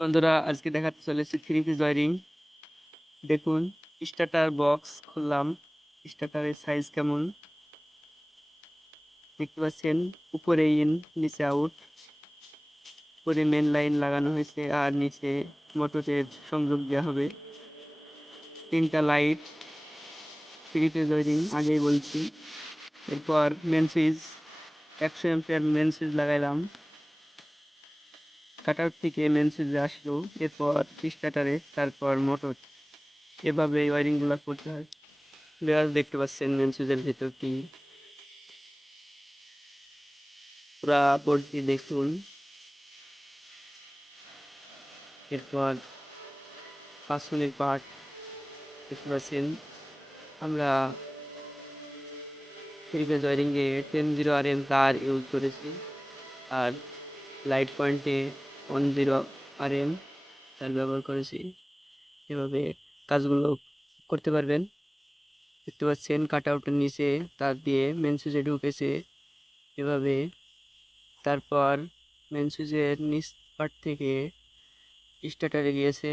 বন্ধুরা, আজকে দেখাতে চলেছে থ্রি পিস ওয়ারিং। দেখুন, স্টার্টার বক্স খুললাম। স্টার্টারের সাইজ কেমন দেখতে পাচ্ছেন। উপরে ইন, নিচে আউট। উপরে মেন লাইন লাগানো হয়েছে আর নিচে মোটরের সংযোগ দেওয়া হবে। তিনটা লাইট, থ্রি পিস ওয়ারিং আগেই বলছি। এরপর main switch, 100 ampere main switch লাগাইলাম। কাটার থেকে মেন সুইচে আসলো, এরপর স্টার্টারে, তারপর মোটর। এভাবে ওয়ারিংগুলো করতে হয়। দেখতে পাচ্ছেন মেন সুইচের ভিতর কি পুরা বোর্ডটি দেখুন। এরপর পাঁচশোনের পার্ট দেখতে পাচ্ছেন। আমরা থ্রি ফেজ ওয়ারিংয়ে 10 তার ইউজ করেছি, আর লাইট পয়েন্টে 10 তার ব্যবহার করেছি। এভাবে কাজগুলো করতে পারবেন। দেখতে পাচ্ছেন কাট আউটের নিচে তার দিয়ে মেন সুইচে ঢুকেছে এভাবে। তারপর মেন সুইচের নিচ পার্ট থেকে স্টার্টারে গিয়েছে,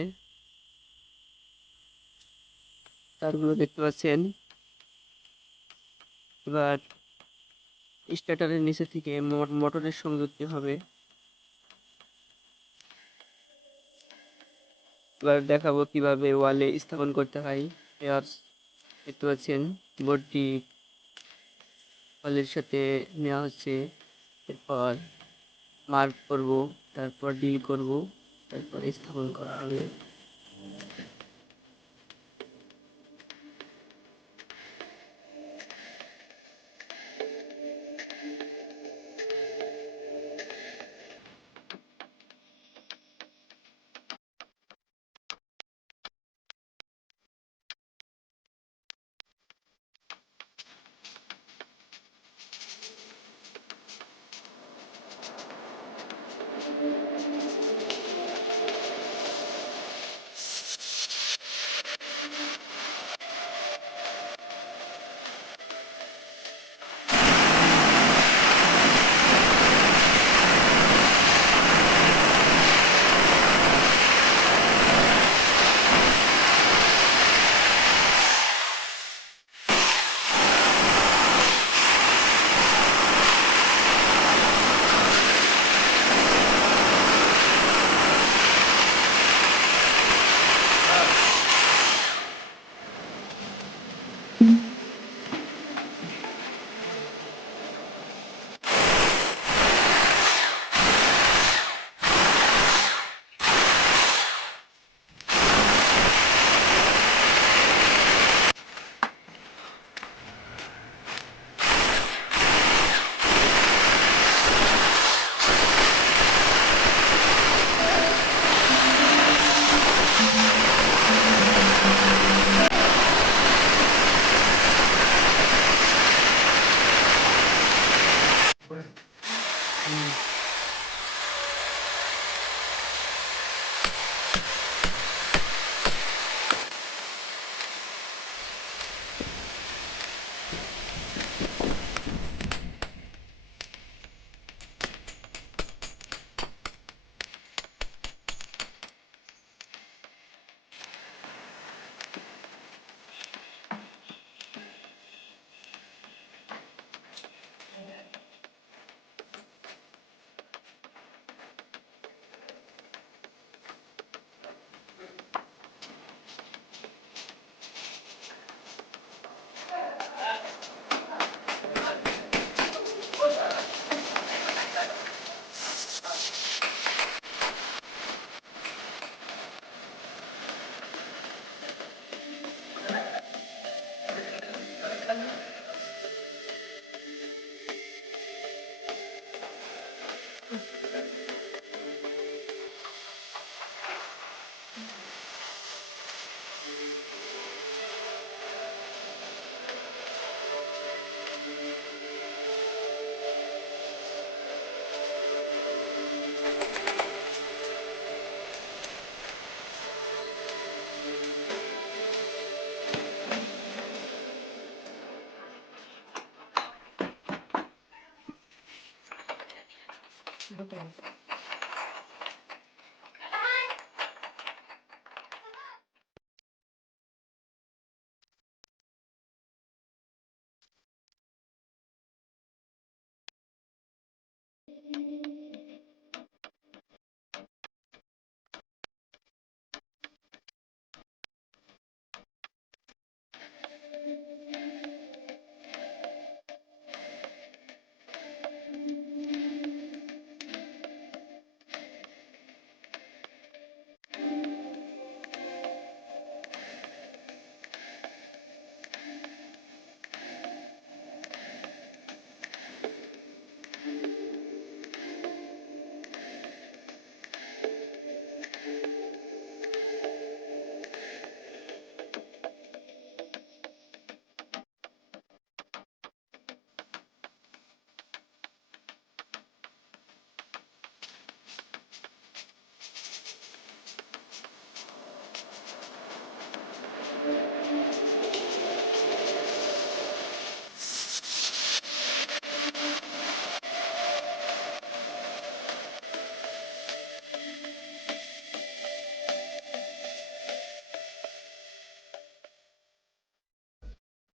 তারগুলো দেখতে পাচ্ছেন। এবার স্টার্টারের নিচে থেকে মোটরের সংযুক্তি হবে। এবার দেখাবো কিভাবে ওয়ালে স্থাপন করতে হয়। এবার দেখতে পাচ্ছেন বোর্ডটি ওয়ালের সাথে নেওয়া হচ্ছে। এরপর মার্ক করব, তারপর ডিল করব, তারপর স্থাপন করা হবে।